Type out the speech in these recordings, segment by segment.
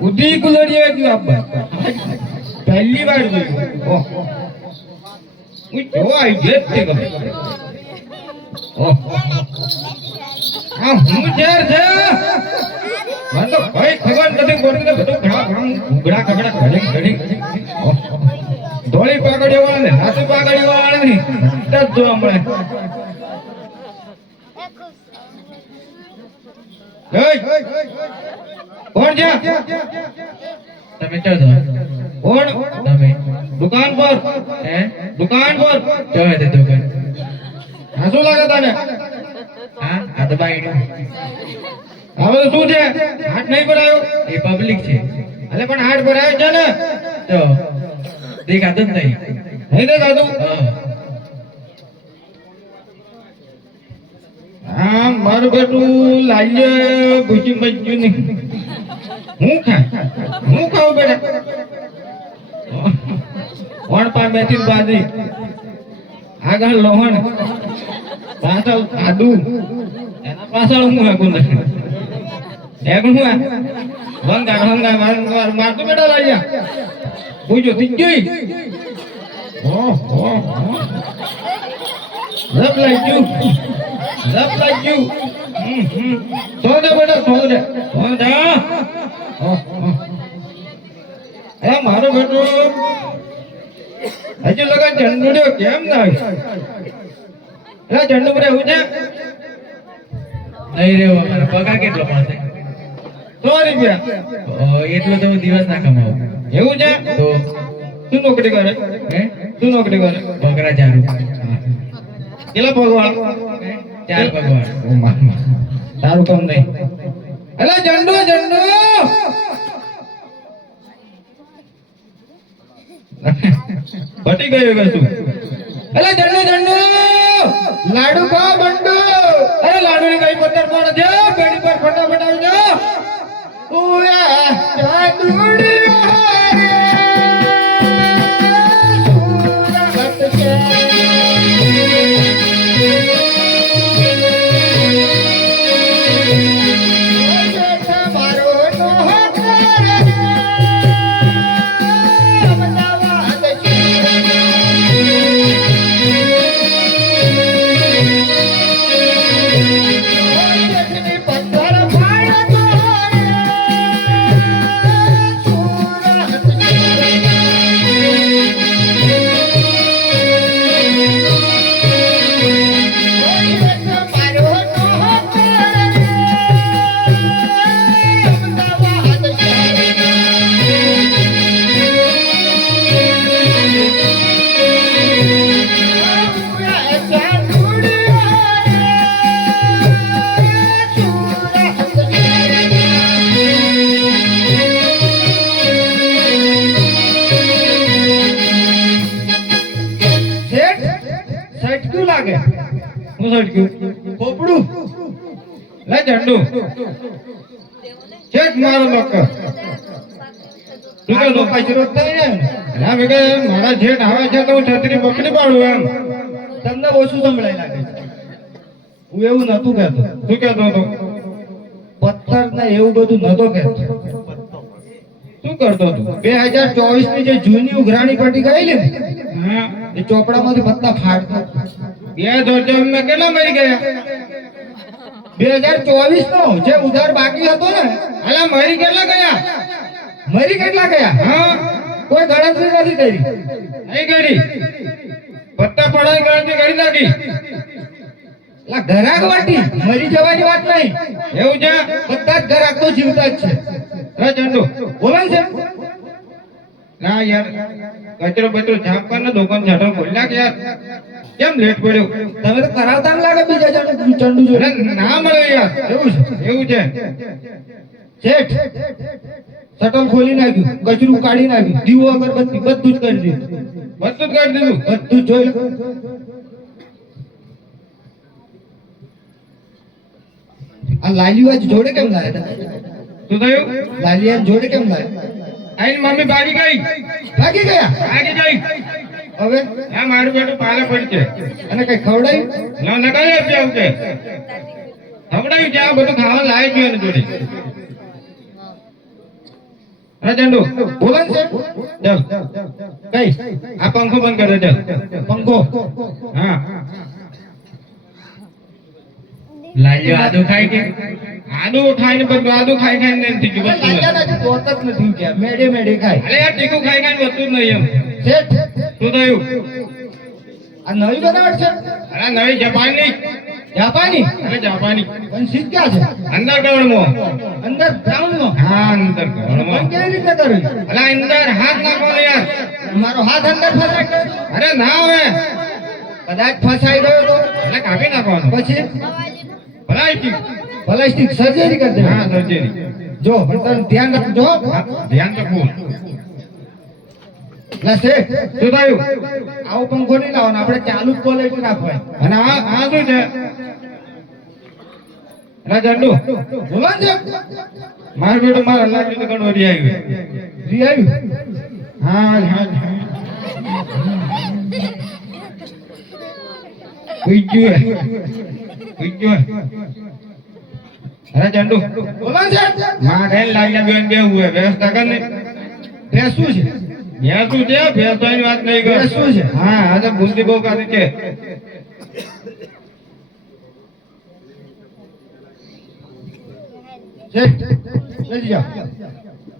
ઉધી કુલડીએ ગયું આપવા પહેલી વાર જોયું ઓહ. હું જો આવી ગયો જ તે ગમે. ઓહ. આ હું ચાર છે? મને તો કઈ ખબર નથી. પડતી બધું ઘણા ઘણા ઘૂંઘડા ખગડા ઘડી ઘડી ધોળી પાઘડીઓ વાળા ને હાથી પાઘડીઓ વાળા ને તજ જોવા મળે. એય! કોણ છે તમે છો? કોણ તમે. દુકાન પર. હે? દુકાન પર. ચો હે દુકાન? હા શું લાગે તને? હા આ તો આ બધું શું છે? હાટ નહીં ભરાયો? એ પબ્લિક છે. અલે પણ હાથ ભરાયો છે ને. તો દેખાતું જ નહીં. નહીં દેખાતું? હા. મારું બેટું લાઈએ ભૂસી બચ્યું નહીં હું ખા હું ખાઉં બેટા? કોણ પાર બેઠી બાજી આગળ લોહણ પાછળ આદુ. એના પાછળ હું હાકું એક હું આ વંગાર વંગાર વંગાર મારતો બેટા જોઈ હો હો હો. રબ લાગ્યું. રબ લાગ્યું. હમ હમ. સો દે બેટા સો દે સો દે ઓહ, ઓહ. એ મારો બેટો. હજુ લગન ચંડુડ્યો કેમ ના એટલે ઝંડુ ચંડુ એવું છે નહીં રે અમારો પગાર કેટલો મળશે? સો રૂપિયા. એટલો તો દિવસ ના કમાવું. એવું છે? તો? શું નોકરી કરે? હે? શું નોકરી કરે? બકરા ચારું. કેટલા ભગવાન? ચાર ભગવાન. તારું કામ નહીં. એટલે ઝંડુ ઝંડુ! ફટી ગયો કે અરે ઝંડુ ઝંડુ લાડુ ખા બંડુ! અરે લાડુ ની કઈ પથ્થર પણ છે બેડી પર ફટાફટ ઉયા ચાંદુડી હારે હું સટક્યું પોપડું લે ઝંડુ શેઠ મારો નોકર તું લોકા જરૂર થાય ને. ના ભેગા મારા જેઠ આવે છે તો હું છત્રી પકડી પાડું એમ. તમને ઓછું સંભળાય લાગે છે. હું એવું નતું કહેતો. શું કહેતો હતો? પથ્થર ને એવું બધું નતો કહેતો. શું કરતો હતો? બે હજાર ચોવીસની જે જૂની ઉઘરાણી પટી ગયેલી ને એ ચોપડામાંથી પત્તા ફાડતા બે હજાર મેં કેટલા મરી ગયા? બે હજાર ચોવીસ નો જે ઉધાર બાકી હતો ને અલા મરી કેટલા ગયા? મરી કેટલા ગયા? હા. કોઈ ગણતરી નથી કરી. નહીં કરી. પત્તા પડાઈ ગણતરી કરી નાખી. ઘરાક વાટી મરી જવાની વાત નહીં. એવું છે? બધા જ ઘરાક તો જીવતા જ છે. રજંડો ચંદુ બોલો ને ના યાર કચરો બચરો સાફ કર ને દુકાન છાટો ખોલી નાખ યાર. કેમ લેટ પડ્યો? તમે તો કરાવતા લાગે બીજા જણ ચંડુ જો ના મળે યાર એવું છે એવું છે. શેઠ શટલ ખોલી નાખ્યું ગજરું કાઢી નાખ્યું દીવો અગરબત્તી બધું જ કરી દીધું. બધું જ કરી દીધું? બધું જ જોઈ આ લાલીવાજ જોડે કેમ લાયા? શું થયું? લાલિયા જોડે કેમ લાયા? આઈ મમ્મી ભાગી ગઈ. ભાગી ગયા? ભાગી ગઈ. હવે? આ મારું બેટું પાલે પડી છે. અને કઈ ખવડાયું? ના આપી આવું કે ખવડાયું છે આ બધું ખાવા લાવી ગયું એને જોડે. ચાલ. કઈ? આ પંખો બંધ કરી દે પંખો? હા. લાલ્યો આદુ ખાઈ કે? આદુ ખાઈને બધું આદુ ખાઈ ખાઈને નથી ગયું બધું લાગ્યા નથી. તો જ નથી કે મેડે મેડે ખાય. અરે યાર ટીકું ખાઈ ખાઈને વસ્તુ જ નહીં એમ. શેઠ શું થયું? આ નવી બનાવટ છે? અરે નવી જાપાનની. જાપાની? અરે જાપાની. પણ શીખ્યા છે? અંડરગ્રાઉન્ડમાં અંદર ગ્રાઉન્ડમાં હા પણ અંડરગ્રાઉન્ડમાં કેવી રીતે કર્યું અલા અંદર હાથ નાખો યાર. મારો હાથ અંદર ફસાઈ ગયો અરે ના હવે. કદાચ ફસાઈ ગયો તો? એટલે કાપી નાખવાનો. પછી? પ્લાસ્ટિક પ્લાસ્ટિક સર્જરી કરી હા સર્જરી જો પણ તમે ધ્યાન રાખજો ધ્યાન રાખો ફૂલ લા ભાઈ આવો પંખો નહીં લાવવાનો. આપણે ચાલુ જ ક્વોલિટી અને આ આ શું છે? ચંદુ બોલો ને. મારું બેટો મારા અલ્લાહ ઘણું વધી આવ્યું રી આવ્યું હા હા. હા. હે. ઉઈ ગયું હે. અરે ચંદુ બોલો ને માં ઘેર લાગ્યા બેન બેવું હે વ્યવસ્થા કર ને ભેંસ શું છે ભેંસ શું છે ભેંસ વાત નહીં કર શું છે? હા આ તો બુદ્ધિ બહુ કાઢી છે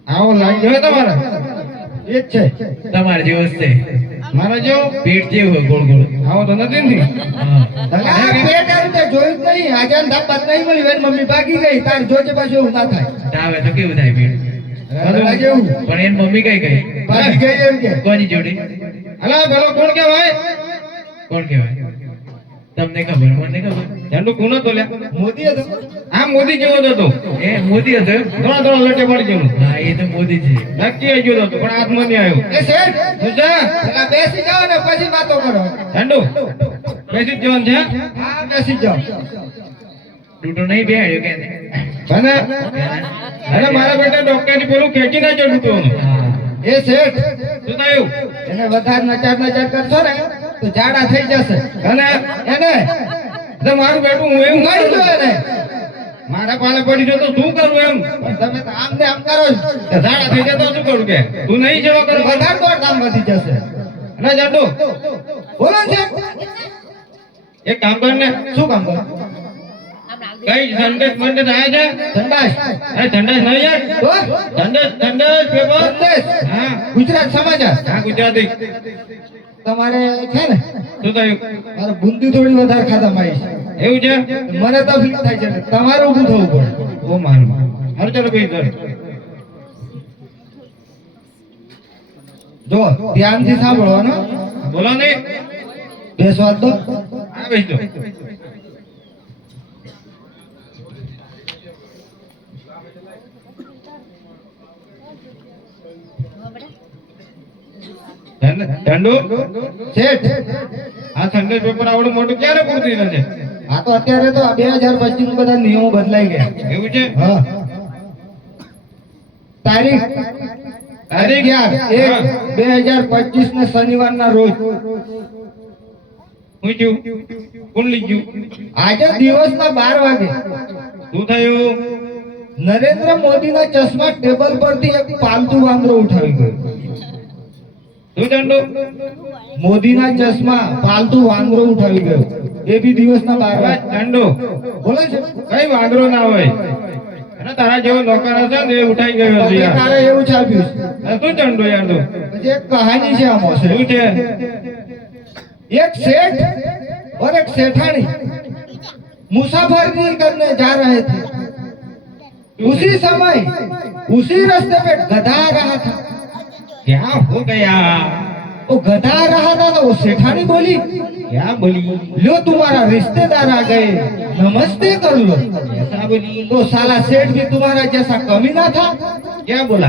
આવો લાગ્યો તમારે એ જ છે તમારે જેવો છે મારા જેવો? પેટ જેવું હોય ગોળ ગોળ. આવો તો નથી ને? આ પેટ આવી રીતે જોયું જ નહીં. આજે ધાપત નહીં મળી વેર મમ્મી ભાગી ગઈ. તાર જોજે પાછું એવું ના થાય. તાવે તો કેવું થાય પેટ? પણ એની મમ્મી કઈ ગઈ ભાગી ગઈ એમ કે. કોની જોડે? હલા ભલો કોણ કહેવાય? કોણ કહેવાય? તમને ખબર મને ખબર. ઝંડુ કોનો તો લે મોદી હતો. આ મોદી જેવો હતો. એ મોદી હતો થોડા થોડા લટે પડી ગયો હા એ તો મોદી છે. નક્કી આવી ગયો હતો પણ હાથમાં નહીં આવ્યો. એ શેઠ પેલા બેસી જાઓ ને પછી વાતો કરો. ઝંડુ બેસી જ જવાનું છે હા? બેસી જાઓ. ડૂટો નહીં બેહાડ્યો કે અને અરે મારા બેટા ડોક્ટરની પેલું ખેંચી નાખ્યો ડૂટો એ શેઠ શું થયું? એને વધારે નચાર નચાર કરશો ને તો જાડા થઈ જશે. અને એને એટલે મારું બેટું હું એમ મારી દો એને. મારા પાલે પડી જો તો શું કરું એમ? તમે તો આમ ને આમ કરો જાડા થઈ જતો શું કરું કે? તું નહીં જવા તો કરું. વધારે તો કામ વધી જશે. અને જાડુ બોલો છે એક કામ કર ને. શું કામ કર? કઈ સંદેશ મંડે આયા છે સંડાસ અરે સંદેશ નહીં યાર. તો સંદેશ સંદેશ પેપર. હા. ગુજરાત સમાચાર. હા ગુજરાતી. તમારે છે ને? શું થયું મારે બુંદી થોડી વધારે ખાતા આવી એવું છે? મને તો ફીલ થાય છે તમારે ઊભું થવું પડે. ઓ મારું. હારું ચાલો ભાઈ સર જો ધ્યાનથી સાંભળવાનો બોલો ને. બેસવા દો. આ બેસજો. ઠંડુ શેઠ? આ સંદેશ પેપર આવડું મોટું ક્યારે પૂરું થઈ જશે આ તો અત્યારે તો બે હજાર પચીસ બધા નિયમો બદલાઈ ગયા. એવું છે? હા. તારીખ? તારીખ? યાર બે હજાર પચીસ ને શનિવાર ના રોજ. હું છું? કોણ લીધું? આજે દિવસના બાર વાગે. શું થયું? નરેન્દ્ર મોદીના ચશ્મા ટેબલ પરથી એક પાલતુ વાંદરો ઉઠાવી ગયો. મોદીના ચશ્મા પાલતુ વાંદરો ઉઠાવી ગયો. એ બી દિવસના બારવા દંડો. બોલે છે? કઈ વાંદરો ના હોય? કહાની છે આમાં શું એક શેઠ ઓર શેઠાણી. મુસાફરી કરને જા રહે થે ઉસી સમય ઉસી રસ્તે પે ગધા રહા क्या हो गया? वो गधा आ रहा था तो वो सेठानी बोली क्या बोली? लो तुम्हारा रिश्तेदार आ गए नमस्ते कर लो। ऐसा बोली तो साला सेठ भी तुम्हारा जैसा कमी ना था। क्या बोला?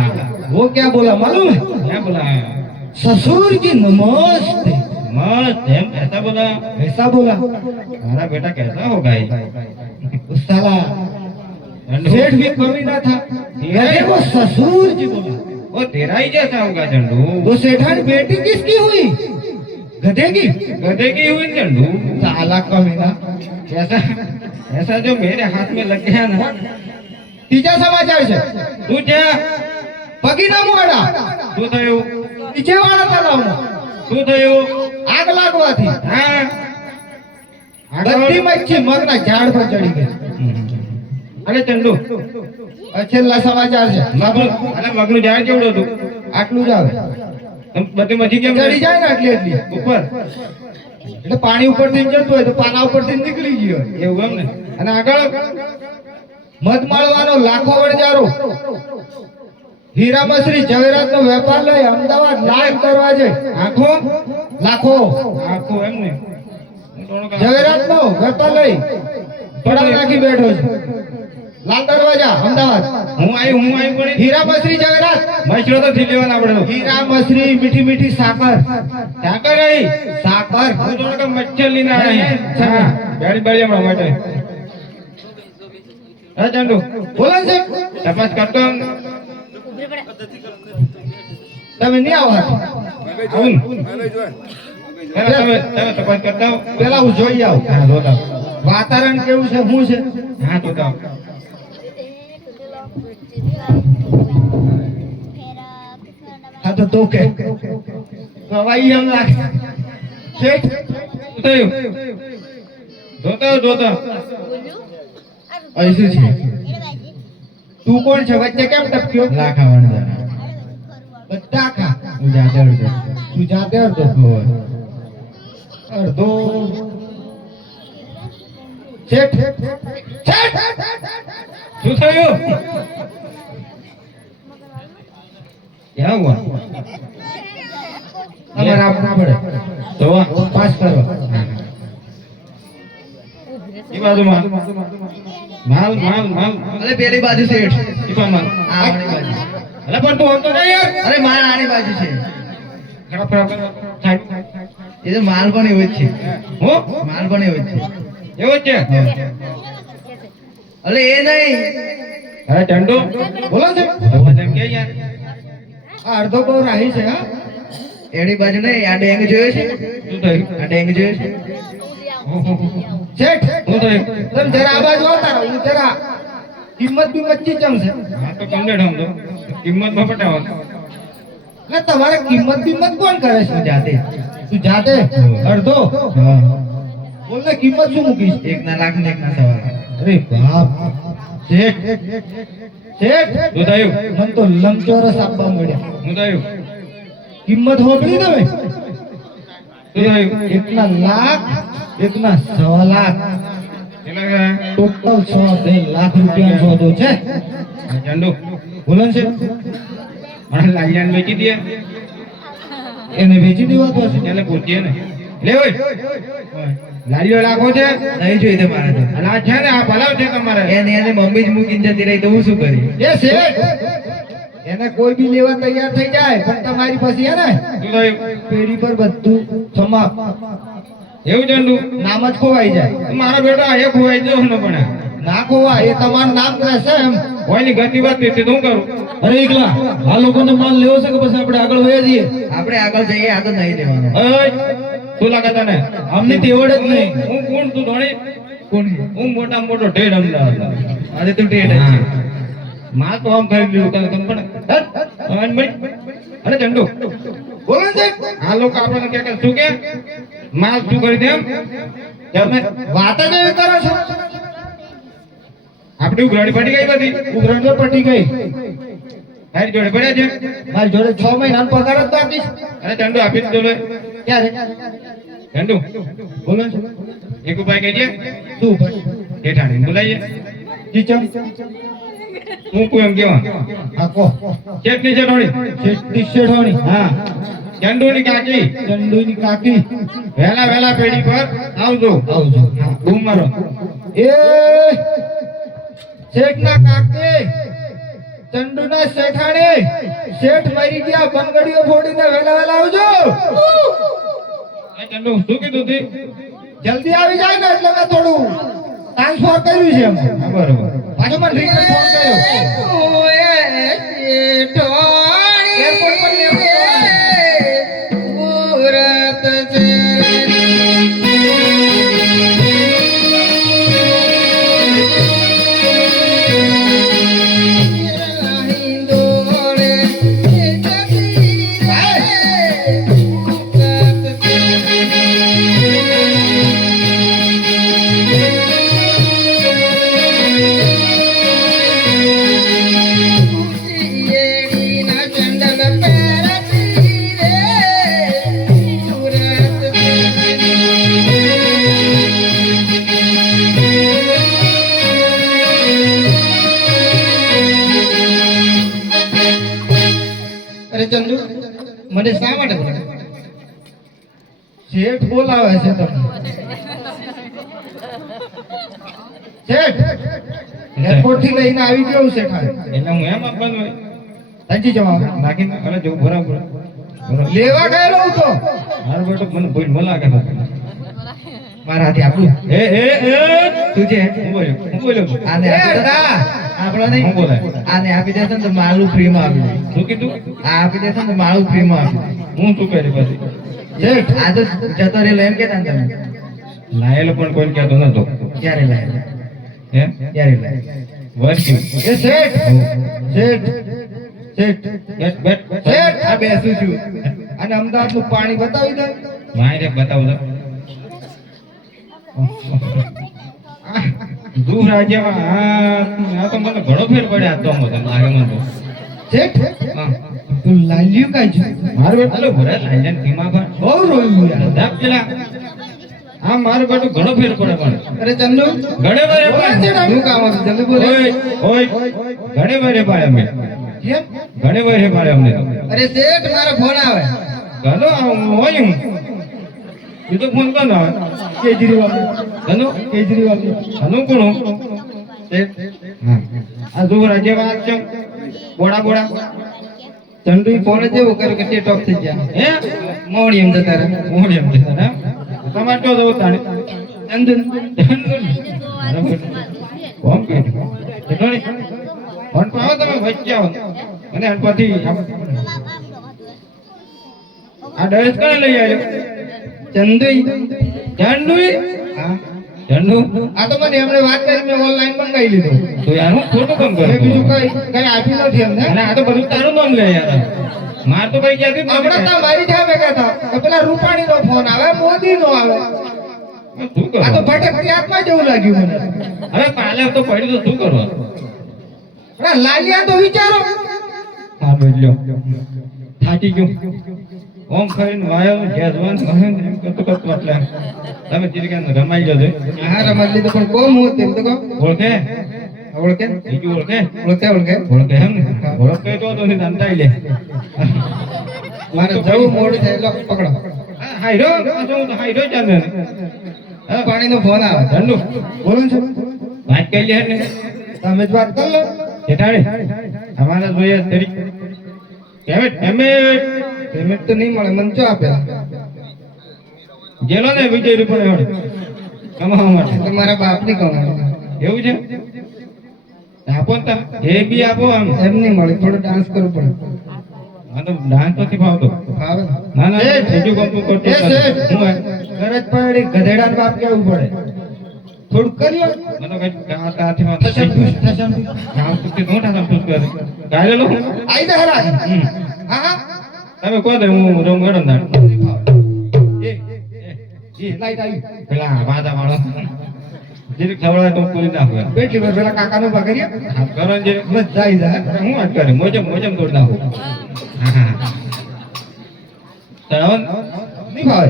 वो क्या बोला मालूम? है क्या बोला? ससुर जी नमस्ते। मस्त ऐसा बोला? ऐसा बोला? हमारा बेटा कैसा होगा उस साला सेठ भी कमी ना था को ससुर जी बोला। वो तेरा ही जैसा होगा झंडू वो सेठानी बेटी किसकी हुई गधे की गधे की हुई झंडू साला कमीना ऐसा ऐसा जो मेरे हाथ में लग गया ना तीजा समाचार છે तू क्या પગીના મોડા શું થયું નીચેવાળા તળાવમાં શું થયું આગ લાગવાથી હા બધી મચ્છી મગના ઝાડ પર ચડી ગઈ અરે ચંદુ છેલ્લા સમાચાર છે. અને મગનું જાય કેવડું હતું? આટલું જ આવે. બધી મજી કેમ ચડી જાય ને આટલી આટલી ઉપર. એટલે પાણી ઉપરથી જતું હોય તો પાના ઉપરથી નીકળી ગયો એવું એમ ને? અને આગળ મધ માળવાનો લાખો વણજારો હીરા મસરી જવેરાત નો વેપાર લઈ અમદાવાદ લાખ દરવાજે આખો લાખો. આખો એમ ને? જવેરાત નો વેપાર લઈ પડા નાખી બેઠો છે. લાલ દરવાજા અમદાવાદ. હું આવી હું આવી પણ હીરા મસરી જવેરાત મૈસૂર તો થી લેવાના આપણે હીરા મસરી મીઠી મીઠી સાકર. સાકર આવી સાકર. હું થોડોક મચ્છર લઈને આવી હા બેડી હમણાં માટે. હા ચંદુ. બોલો છે તપાસ કરતો તમે નહીં આવો તમે તપાસ કરતા પેલા હું જોઈ આવું. હા હો. વાતાવરણ કેવું છે? શું છે? હા જોતા હો. તો તું કે. હવાઈ એમ લાગે શેઠ? થયું જોતા જોતા. અહીં શું છે? તું કોણ છે? વચ્ચે કેમ ટપક્યો? લાખા વણજારા બધા ખા. હું જાતે અડધો. તું જાતે અડધો. અડધો. શેઠ શેઠ? શું થયું? ક્યાં હુઆ તમારે આપના પડે. જોવા પાસ કરો. એ બાજુમાં. માલ માલ માલ. અરે પેલી બાજુ પણ માલ. આ વાળી બાજુ. અરે પણ તું હોતો યાર. અરે માલ આની બાજુ છે. એ તો માલ પણ એવો જ છે. હો? માલ પણ એવો જ છે. એવો જ છે? અરે એ નહીં. અરે ચંડુ બોલો છે કે યાર? આ અડધો બહુ રાહી છે હા? એની બાજુ નહીં આ ડેંગ જોયો છે? શું થયું? આ ડેંગ જોયો છે? શેઠ શું થયું? તમે જરા આ બાજુ આવતા રહો જરા કિંમત બી ચી ચમ છે હા તો કમ્પ્લીટ આમ તો કિંમતમાં પટાવો. એટલે તમારે કિંમત બિંમત કોણ કરે છે? જાતે. તું જાતે? અડધો? બોલ ને કિંમત શું મૂકીશ? એક ના લાખ ને એક ના સવા અરે બાપ. શેઠ શેઠ શું મન તો લંબચોરસ આપવા મળ્યા. થયું કિંમત હોબળી તમે? શું એકના લાખ એકના સવા લાખ. ટોટલ છ બે લાખ રૂપિયા સોદો છે. હા, બોલન છે મને લાલિયાને વેચી દે. એને વેચી દેવાતો હશે. એને પૂછીએ ને. લે ઓય. લાલીઓ લાગો છે. નહીં જોઈ તમારે તો. અને આ છે ને આ ભલાવ છે તમારે. એને એને મમ્મી જ મૂકીને જતી રહી તો હું શું કરી? એ શેઠ! એને કોઈ બી લેવા તૈયાર થઈ જાય પણ તમારી પાસે હે ને પેઢી પર બધું સમાપ્ત એવું ચંડુ નામ જ ખોવાઈ જાય. મારો બેટો આ એક હોય જો ન પણ. ના ખોવાય એ તમારું નામ કહેશે એમ. હોયની ગતિ વાત તે શું કરું? અરે એકલા આ લોકોને માલ લેવો છે કે પછી આપણે આગળ વયા જઈએ? આપણે આગળ જઈએ આગળ તો નહીં લેવાનો. શું લાગે તને? આમની તેવડ જ નહીં. હું કોણ તું ધોણી કોણ હું મોટા મોટો ઢેડ અમદાવાદ. આજે તું ઢેડ છે. માં તો આમ કરી લીધું તને તમે પણ. અરે ચંડુ બોલો છે આ લોકો આપણને કે કે શું કે? માલ શું કરી દેમ તમે વાત જ એવી કરો છો? આપણી ઉઘરાણી પડી ગઈ બધી. ઉઘરાણ તો પડી ગઈ. તારી જોડે પડ્યા છે? મારી જોડે છ મહિના પગાર જ બાકી છે. અરે ચંડુ આપી દીધો ક્યારે ચંડુ બોલો એક ઉપાય કહેજે. શું ભાઈ જેઠાણી બોલાઈએ જીચમ હું કોઈ એમ કેવા હા કો ચેટની ચટણી શેઠની શેઠોણી હા. ચંડુની કાકી. ચંડુની કાકી. વહેલા વેલા પેઢી પર આવજો. આવજો. બૂમ મારો. એ શેઠના કાકી. ચંદુના શેઠાણે શેઠ મરી ગયા બંગડીઓ ફોડીને વેલા વેલા આવજો. ચંડુ શું કીધું તી? જલ્દી આવી જાય ને એટલે મેં થોડું ટ્રાન્સફર કર્યું છે બરોબર. પાછો મને રિટર્ન ફોન કર્યો. એરપોર્ટથી લઈને આવી ગયો હું એટલે હું એમ આપવાનું હોય હજી જવાબ. નાખીને અરે જવું બરાબર. બરાબર. લેવા ગયેલો હું તો. મારો બેટો મને ભૂલ મલાકે મારા હાથે એ એ એ. તું હું બોલ્યો હું બોલ્યો. આને આપી દે. આપણો નહીં. હું બોલે આને આપી દેશે ને તો માળું ફ્રી માં આપી દે. શું કીધું? આ આપી દેશે તો માળું ફ્રી માં આપી દે. હું શું કરી પછી? શેઠ આ તો જતો રહેલો એમ કેતા તમે. લાયેલો પણ કોઈ કહેતો નતો. ક્યારે લાય હે? ક્યારે લાય? વર્ષી? એ શેઠ! શેઠ! શેઠ! બેટ બેટ શેઠ! આ બેસું છું અને અમદાવાદનું પાણી બતાવી દે. બતાવો તો. દૂર રાજ્યમાં આ તો મને ઘણો ફેર પડ્યા તો મને લાગે મને શેઠ! હા. તું લાલ્યું કાઈ છે? મારું હાલો ભરે લાઈને ધીમા પર. બહુ રોયું યાર. પેલા આ મારું બેટું ઘણો ફેર પડે પણ અરે ચંદુ? ઘણે વારે પાડે. શું કામ હતું ચંદુ બોલે. ઓય ઓય ઘણે વારે પાડે અમે. કેમ? ઘણે વારે પાડે અમને. અરે શેઠ મારો ફોન આવે. ઘણો હોય હું એ તો ફોન કોણ આવે? કેજરીવાલ. ઘણો કેજરીવાલ. ઘણો કોણ આ જો રાજ્ય વાત છે. બોડા બોડા. ચંદુ ફોન જેવો કરે કર્યો કે તે ટોપ થઈ ગયા. હે? મોડી એમ જતા રહે મોઢે એમ જતા ને તમે વચ્ચે આવો અને આ ડ્રેસ લઈ આવ્યો ચંદુ ઝંડુ હા ઝંડુ આ તો મને એમણે વાત કરી મેં ઓનલાઈન મંગાવી લીધું તો યાર હું ખોટું કામ કરું બીજું કઈ કઈ આપ્યું નથી એમને આ તો બધું તારું નામ લે યાર માર તો ભાઈ ક્યાંથી જ હમણાં તો મારી કહેતા કે પેલા રૂપાણી નો ફોન આવે. મોદી નો આવે આ તો જેવું લાગ્યું મને. હવે કાલે તો પડ્યું તો શું કરો? અરે લાલિયા તો વિચારો. હા બોલ્યો થાકી ગયું. ઓમ કરીને વાયો એટલે. તમે ચીરકાને રમાઈ જજો. હા રમત લીધું પણ કોમ હું તેમ તો ઓળખે? ઓળખે? બીજું ઓળખે? ઓળખે ઓળખે? ઓળખે એમ ને? ઓળખે તો તો નહીં લે. મારે જવું મોડું થાય એટલે પકડો. હા, હાયરો પાછો તો હાયરો ચાલે ને હા પાણી નો ફોન આવે. ઠંડુ બોલો છો. વાત કરી લે ને. તમે જ વાત કરી જેઠાણી અમારે જોઈએ તરી પેમેન્ટ પેમેન્ટ પેમેન્ટ તો નહીં મળે મને ચો આપ્યા ગેલો ને વિજય રૂપિયા કમાવા માટે. તો મારા બાપની કમાવા એવું છે? આપો ને તાર. એ બી આપો આમ એમ નહીં મળે થોડો ડાન્સ કરવો પડે આ ડાન્સ નથી ફાવતો ફાવે ના ના બીજું કામ કરતો એ નથી. શેઠ. હું આ- ગરજ પડી ગધેડા બાપ કેવું પડે થોડું કરી મને કઈ કાં કાંથી વાત થશે થઈ. ખુશ, થશે ખુશ. કામ તું નો ઠાકર તું કરે. કાલે લો. આઈ જા હરાજ હા હા તમે કહો દે હું રંગ ગયો ને એ એ લાઈટ આવી પેલા વાદા વાળો જીરીક ખવડાવે તો કોઈ ના હોય બેટલી પર પેલા કાકાનો ભાગરીએ હા, કરો જે. મજા આવી જાય. હું વાત કરે મોજમ મોજમ તોડી હોય. હા, નહીં ભાવે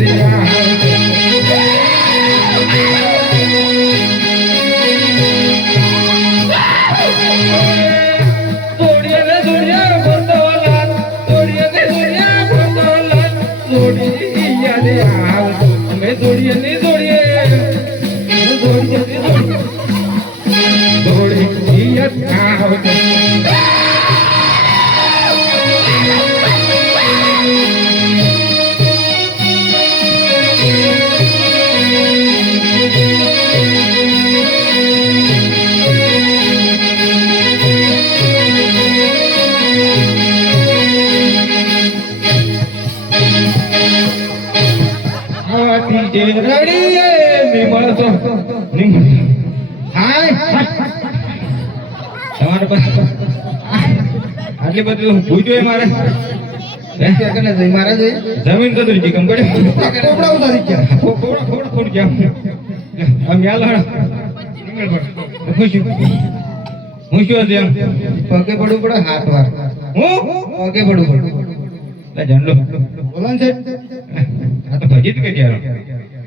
ઈ આથી જે રડીએ હાય તમારે આટલી બધું હું પૂછ્યું મારે. જમીન તો દૂર જીકમ પડે? કોપડા ઉતારી ગયા. ફોડા ફોડ જામ આમ યાલ હણ હું હું શું હતી આમ પગે પડવું પડે હાથ વાર. હું? પગે પડવું પડે. ઝંડો બોલો ને આ તો ભજી જ કે યાર?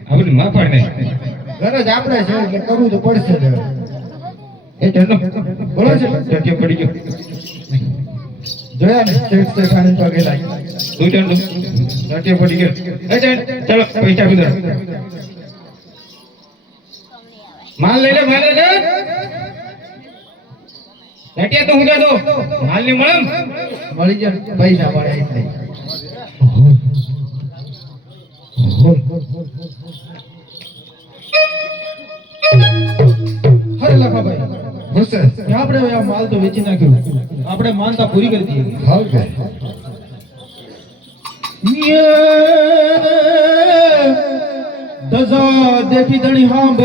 આ બધું માં પાડ. નહીં ઘર જ આપણે છે એટલે કરવું તો પડશે જ એ ચલો બોલો છે. ચટિયો પડી ગયો. જોયા ને શેઠ શેઠાણી પગે લાગી તું ઝંડો ચટિયો પડી ગયો. એ ઝંડ ચલો પૈસા કુદર માલ લઈ લે માલ લે. નટિયા તો હું દે. માલની મળમ. મળી જાય પૈસા મળે એટલે. અરે લખાભાઈ હુસે કે આપણે આ માલ તો વેચી નાખ્યો. આપણે માનતા પૂરી કરી દઈએ હાલ દઝા દેખી દણી હા